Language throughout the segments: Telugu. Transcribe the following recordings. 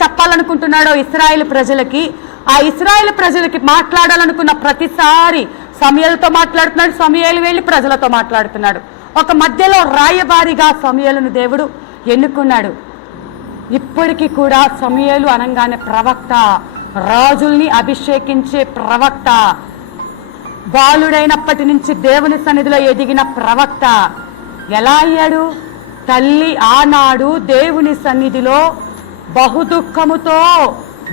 చెప్పాలనుకుంటున్నాడో ఇశ్రాయేలు ప్రజలకి, ఆ ఇశ్రాయేలు ప్రజలకి మాట్లాడాలనుకున్న ప్రతిసారి సమూయేలుతో మాట్లాడుతున్నాడు, సమూయేలు వెళ్ళి ప్రజలతో మాట్లాడుతున్నాడు. ఒక మధ్యలో రాయబారిగా సమూయేలును దేవుడు ఎన్నుకున్నాడు. ఇప్పటికీ కూడా సమూయేలు అనగానే ప్రవక్త, రాజుల్ని అభిషేకించే ప్రవక్త, బాలుడైనప్పటి నుంచి దేవుని సన్నిధిలో ఎదిగిన ప్రవక్త. ఎలా అయ్యాడు? తల్లి ఆనాడు దేవుని సన్నిధిలో బహుదుఃఖముతో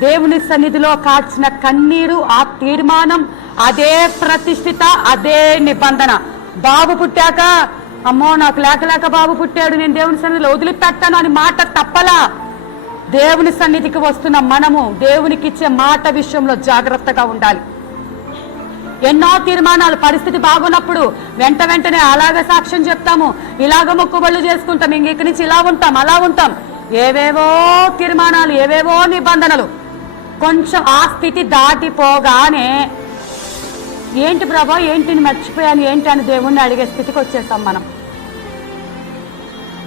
దేవుని సన్నిధిలో కాచిన కన్నీరు, ఆ తీర్మానం, అదే ప్రతిష్ఠిత, అదే నిబంధన. బాబు పుట్టాక అమ్మో నాకు లేక బాబు పుట్టాడు, నేను దేవుని సన్నిధిలో వదిలిపెట్టాను అని మాట తప్పలా. దేవుని సన్నిధికి వస్తున్న మనము దేవునికి ఇచ్చే మాట విషయంలో జాగ్రత్తగా ఉండాలి. ఎన్నో తీర్మానాలు, పరిస్థితి బాగున్నప్పుడు వెంటనే అలాగ సాక్ష్యం చెప్తాము, ఇలాగ మొక్కుబళ్ళు చేసుకుంటాం, ఇంక నుంచి ఇలా ఉంటాం అలా ఉంటాం, ఏవేవో తీర్మానాలు, ఏవేవో నిబంధనలు. కొంచెం ఆ స్థితి దాటిపోగానే ఏంటి ప్రభా, ఏంటిని మర్చిపోయాను, ఏంటి అని దేవుణ్ణి అడిగే స్థితికి వచ్చేసాం మనం.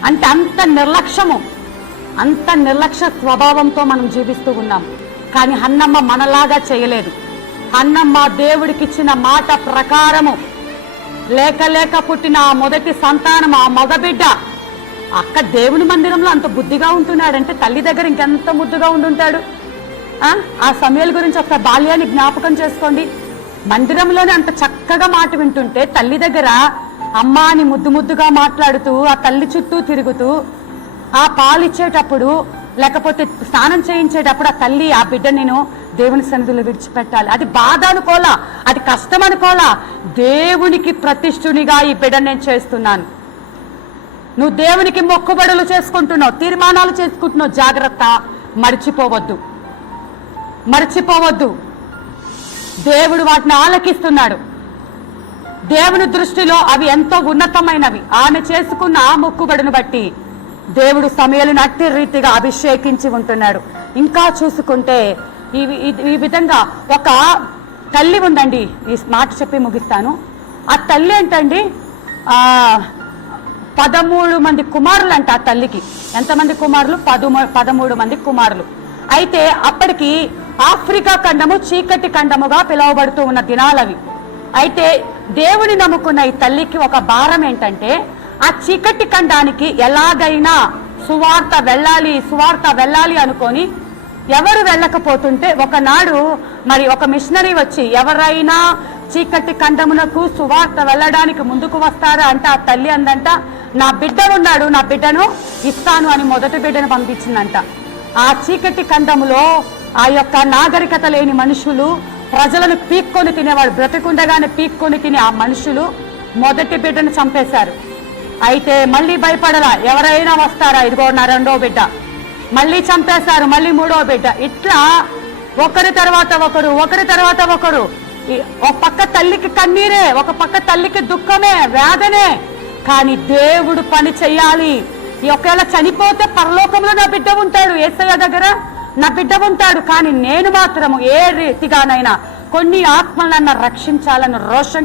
అంటే అంత నిర్లక్ష్య స్వభావంతో మనం జీవిస్తూ ఉన్నాం. కానీ హన్నమ్మ మనలాగా చేయలేదు. హన్నమ్మ దేవుడికి ఇచ్చిన మాట ప్రకారము లేక పుట్టిన ఆ మొదటి సంతానం, ఆ మగబిడ్డ అక్క దేవుని మందిరంలో అంత బుద్ధిగా ఉంటున్నాడంటే తల్లి దగ్గర ఇంకెంత ముద్దుగా ఉండుంటాడు. ఆ సమయాల గురించి ఒక బాల్యాన్ని జ్ఞాపకం చేసుకోండి. మందిరంలోనే అంత చక్కగా మాట వింటుంటే తల్లి దగ్గర అమ్మా అని ముద్దుగా మాట్లాడుతూ, ఆ తల్లి చుట్టూ తిరుగుతూ, ఆ పాలు ఇచ్చేటప్పుడు లేకపోతే స్నానం చేయించేటప్పుడు ఆ తల్లి ఆ బిడ్డ నేను దేవుని సన్నిధిలో విడిచిపెట్టాలి. అది బాధ అనుకోలా, అది కష్టం అనుకోలా, దేవునికి ప్రతిష్ఠునిగా ఈ బిడ్డ నేను చేస్తున్నాను. నువ్వు దేవునికి మొక్కుబడులు చేసుకుంటున్నావు, తీర్మానాలు చేసుకుంటున్నావు, జాగ్రత్త. మర్చిపోవద్దు. దేవుడు వాటిని ఆలకిస్తున్నాడు. దేవుని దృష్టిలో అవి ఎంతో ఉన్నతమైనవి. ఆమె చేసుకున్న ఆ మొక్కుబడును బట్టి దేవుడు సమూయేలును అట్టి రీతిగా అభిషేకించి ఉంటున్నాడు. ఇంకా చూసుకుంటే ఈ విధంగా ఒక తల్లి ఉందండి. ఈ మాట చెప్పి ముగిస్తాను. ఆ తల్లి ఏంటండి, 13 మంది కుమారులు అంట. ఆ తల్లికి ఎంతమంది కుమారులు? 13 మంది కుమారులు. అయితే అప్పటికి ఆఫ్రికా ఖండము చీకటి ఖండముగా పిలువబడుతూ ఉన్న దినాలవి. అయితే దేవుని నమ్ముకున్న ఈ తల్లికి ఒక భారం ఏంటంటే, ఆ చీకటి ఖండానికి ఎలాగైనా సువార్త వెళ్ళాలి అనుకొని ఎవరు వెళ్ళకపోతుంటే ఒకనాడు మరి ఒక మిషనరీ వచ్చి ఎవరైనా చీకటి ఖండమునకు సువార్త వెళ్ళడానికి ముందుకు వస్తారా అంటే ఆ తల్లి అందంట, నా బిడ్డ ఉన్నాడు, నా బిడ్డను ఇస్తాను అని మొదటి బిడ్డను పంపించిందంట. ఆ చీకటి ఖండములో ఆ యొక్క నాగరికత లేని మనుషులు, ప్రజలను పీక్కొని తినేవాడు, బ్రతికుండగానే పీక్కొని తినే ఆ మనుషులు మొదటి బిడ్డను చంపేశారు. అయితే మళ్ళీ భయపడలా, ఎవరైనా వస్తారా, ఇదిగో నా రెండో బిడ్డ. మళ్ళీ చంపేశారు, మళ్ళీ మూడో బిడ్డ. ఇట్లా ఒకరి తర్వాత ఒకరు. ఒక పక్క తల్లికి కన్నీరే, ఒక పక్క తల్లికి దుఃఖమే, వేదనే. కానీ దేవుడు పని చెయ్యాలి. ఒకవేళ చనిపోతే పరలోకంలో నా బిడ్డ ఉంటాడు, యేసయ్య దగ్గర నా బిడ్డ ఉంటాడు. కానీ నేను మాత్రము ఏ రీతిగానైనా కొన్ని ఆత్మలన్నా రక్షించాలని రోషం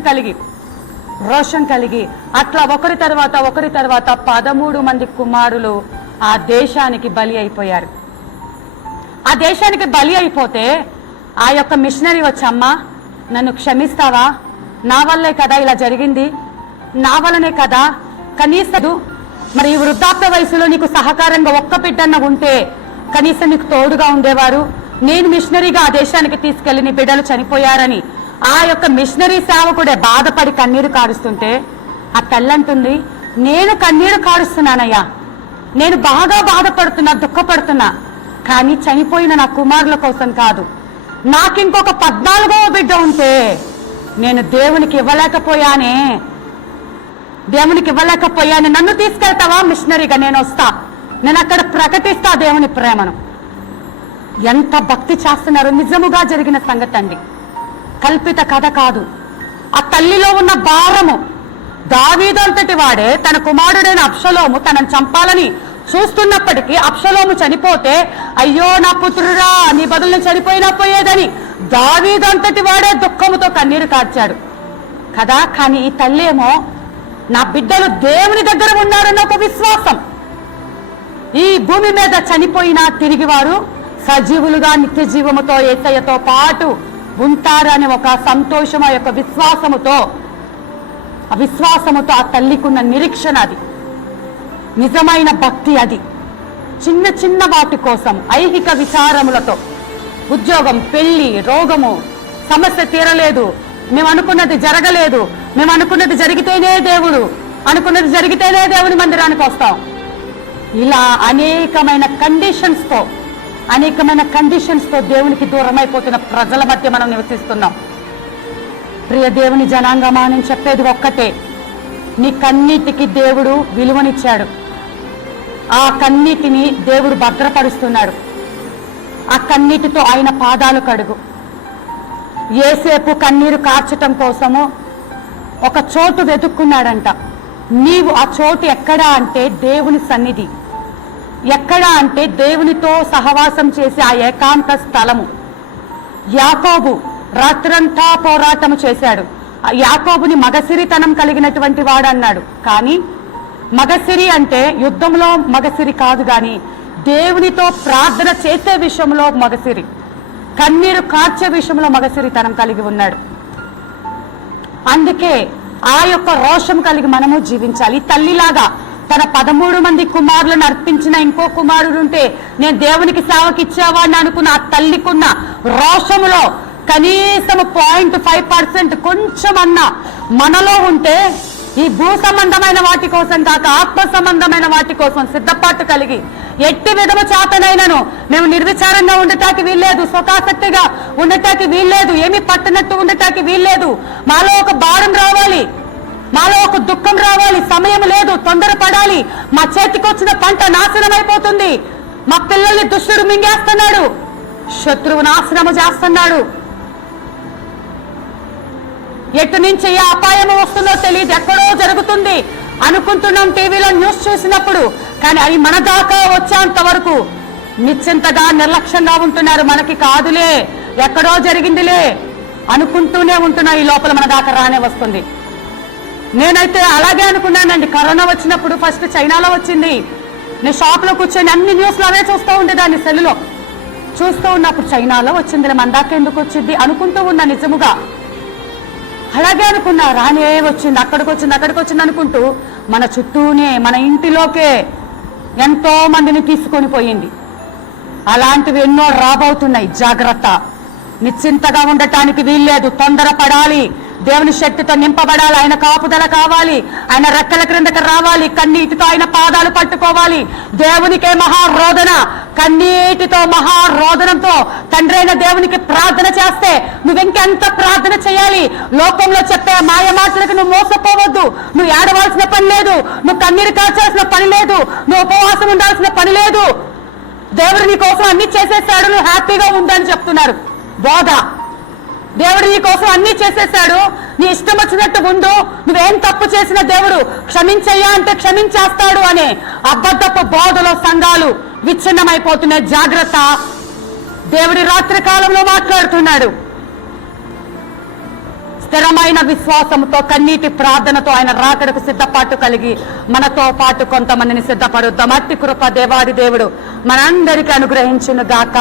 కలిగి అట్లా ఒకరి తర్వాత 13 మంది కుమారులు ఆ దేశానికి బలి అయిపోయారు. ఆ దేశానికి బలి అయిపోతే ఆ యొక్క మిషనరీ వచ్చమ్మా, నన్ను క్షమిస్తావా, నా వల్లే కదా ఇలా జరిగింది, నా వల్లనే కదా, కనీసం మరి ఈ వృద్ధాప్య వయసులో నీకు సహకారంగా ఒక్క బిడ్డన్న ఉంటే కనీసం నీకు తోడుగా ఉండేవారు. నేను మిషనరీగా ఆ దేశానికి తీసుకెళ్లి నీ బిడ్డలు చనిపోయారని ఆ యొక్క మిషనరీ సేవకుడే బాధపడి కన్నీరు కారుస్తుంటే ఆ తల్లంటుంది, నేను కన్నీరు కారుస్తున్నానయ్యా, నేను బాగా బాధపడుతున్నా, దుఃఖపడుతున్నా, కానీ చనిపోయిన నా కుమారుల కోసం కాదు, నాకు ఇంకొక 14వ బిడ్డ ఉంటే నేను దేవునికి ఇవ్వలేకపోయానే, నన్ను తీసుకెళ్తావా మిషనరీగా, నేను వస్తా, నేను అక్కడ ప్రకటిస్తా దేవుని ప్రేమను. ఎంత భక్తి చేస్తున్నారు. నిజముగా జరిగిన సంగతి అండి, కల్పిత కథ కాదు. ఆ తల్లిలో ఉన్న భారము, దావీదు అంతటి వాడే తన కుమారుడైన అబ్షలోము తనను చంపాలని చూస్తున్నప్పటికీ అబ్షలోము చనిపోతే అయ్యో నా పుత్రుడా, నీ బదులు చనిపోయినా పోయేదని దావీదు అంతటి వాడే దుఃఖముతో కన్నీరు కార్చాడు కదా. కానీ ఈ తల్లి ఏమో నా బిడ్డలు దేవుని దగ్గర ఉన్నారన్న ఒక విశ్వాసం. ఈ భూమి మీద చనిపోయినా తిరిగి వారు సజీవులుగా నిత్య జీవముతో యేసయ్యతో పాటు ఉంటారని ఒక సంతోషం, ఆ యొక్క విశ్వాసముతో ఆ తల్లికున్న నిరీక్షణ అది, నిజమైన భక్తి అది. చిన్న చిన్న వాటి కోసం ఐహిక విచారములతో, ఉద్యోగం, పెళ్లి, రోగము, సమస్య తీరలేదు, మేము అనుకున్నది జరగలేదు, మేము అనుకున్నది జరిగితేనే దేవుని మందిరానికి వస్తాం. ఇలా అనేకమైన కండిషన్స్తో దేవునికి దూరం అయిపోతున్న ప్రజల మధ్య మనం నివసిస్తున్నాం. ప్రియ దేవుని జనాంగమా, నేను చెప్పేది ఒక్కటే, నీ కన్నీటికి దేవుడు విలువనిచ్చాడు. ఆ కన్నీటిని దేవుడు భద్రపరుస్తున్నాడు. ఆ కన్నీటితో ఆయన పాదాలు కడుగు. ఏసేపు కన్నీరు కార్చటం కోసము ఒక చోటు వెతుక్కున్నాడంట. నీవు ఆ చోటు ఎక్కడా అంటే దేవుని సన్నిధి, ఎక్కడా అంటే దేవునితో సహవాసం చేసే ఆ ఏకాంత స్థలము. యాకోబు రాత్రంతా పోరాటం చేశాడు. యాకోబుని మగసిరితనం కలిగినటువంటి వాడు అన్నాడు. కానీ మగసిరి అంటే యుద్ధంలో మగసిరి కాదు, కానీ దేవునితో ప్రార్థన చేసే విషయంలో మగసిరి, కన్నీరు కార్చే విషయంలో మగసిరితనం కలిగి ఉన్నాడు. అందుకే ఆ యొక్క రోషం కలిగి మనము జీవించాలి. తల్లిలాగా తన 13 మంది కుమారులను అర్పించిన ఇంకో కుమారుడు ఉంటే నేను దేవునికి సేవకి ఇచ్చేవాడిని అనుకున్న ఆ తల్లికున్న రోషములో కనీసం 0.5% కొంచెమన్నా మనలో ఉంటే ఈ భూ సంబంధమైన వాటి కోసం కాక ఆత్మ సంబంధమైన వాటి కోసం సిద్ధపాటు కలిగి ఎట్టి విధము చేతనైనను మేము నిర్విచారంగా ఉండటానికి వీల్లేదు, స్వకాసక్తిగా ఉండటానికి వీల్లేదు, ఏమి పట్టనట్టు ఉండటానికి వీల్లేదు. మాలో ఒక భారం రావాలి, మాలో ఒక దుఃఖం రావాలి. సమయం లేదు, తొందరపడాలి. మా చేతికి వచ్చిన పంట నాశనం అయిపోతుంది. మా పిల్లల్ని దుష్టుడు మింగేస్తున్నాడు, శత్రువు నాశనము చేస్తున్నాడు. ఎటు నుంచి ఏ అపాయము వస్తుందో తెలియదు, ఎక్కడో జరుగుతుంది అనుకుంటున్నాం టీవీలో న్యూస్ చూసినప్పుడు. కానీ అవి మన దాకా వచ్చేంత వరకు నిశ్చింతగా నిర్లక్ష్యంగా ఉంటున్నారు. మనకి కాదులే, ఎక్కడో జరిగిందిలే అనుకుంటూనే ఉంటున్నా, ఈ లోపల మన దాకా రానే వస్తుంది. నేనైతే అలాగే అనుకున్నానండి. కరోనా వచ్చినప్పుడు ఫస్ట్ చైనాలో వచ్చింది. నేను షాప్లో కూర్చొని అన్ని న్యూస్లు అవే చూస్తూ ఉండేదాన్ని, సెల్లులో చూస్తూ ఉన్నప్పుడు చైనాలో వచ్చిందిలే, మన దాకా ఎందుకు వచ్చింది అనుకుంటూ ఉన్నా. నిజముగా అలాగే అనుకున్నా. రానే వచ్చింది, అక్కడికి వచ్చింది అనుకుంటూ మన చుట్టూనే, మన ఇంటిలోకే ఎంతో మందిని తీసుకొని పోయింది. అలాంటివి ఎన్నో రాబోతున్నాయి. జాగ్రత్త, నిశ్చింతగా ఉండటానికి వీల్లేదు, తొందరపడాలి. దేవుని శక్తితో నింపబడాలి, ఆయన కాపుదల కావాలి, ఆయన రెక్కల క్రిందకి రావాలి, కన్నీటితో ఆయన పాదాలు పట్టుకోవాలి. దేవునికే మహారోదన, కన్నీటితో మహారోదనంతో తండ్రైన దేవునికి ప్రార్థన చేస్తే నువ్వింకెంత ప్రార్థన చేయాలి. లోకంలో చెప్పే మాయ మాటలకు నువ్వు మోసపోవద్దు. నువ్వు ఏడవలసిన పని లేదు, నువ్వు కన్నీరు కాల్చాల్సిన పని లేదు, నువ్వు ఉపవాసం ఉండాల్సిన పని లేదు. దేవుడు నీ కోసం అన్ని చేసేసాడు, నువ్వు హ్యాపీగా ఉందని చెప్తున్నారు బోధ. దేవుడు నీ కోసం అన్ని చేసేసాడు, నీ ఇష్టం వచ్చినట్టు ఉండు, నువ్వేం తప్పు చేసిన దేవుడు క్షమించయ్యా అంటే క్షమించేస్తాడు అనే అబద్ధపు బోధలో సంఘాలు విచ్ఛిన్నమైపోతున్నాయి. జాగ్రత్త, దేవుడి రాత్రి కాలంలో మాట్లాడుతున్నాడు. స్థిరమైన విశ్వాసంతో కన్నీటి ప్రార్థనతో ఆయన రాకడకు సిద్ధపాటు కలిగి మనతో పాటు కొంతమందిని సిద్ధపడుద్దాం. అట్టి కృప దేవాది దేవుడు మనందరికీ అనుగ్రహించును గాక.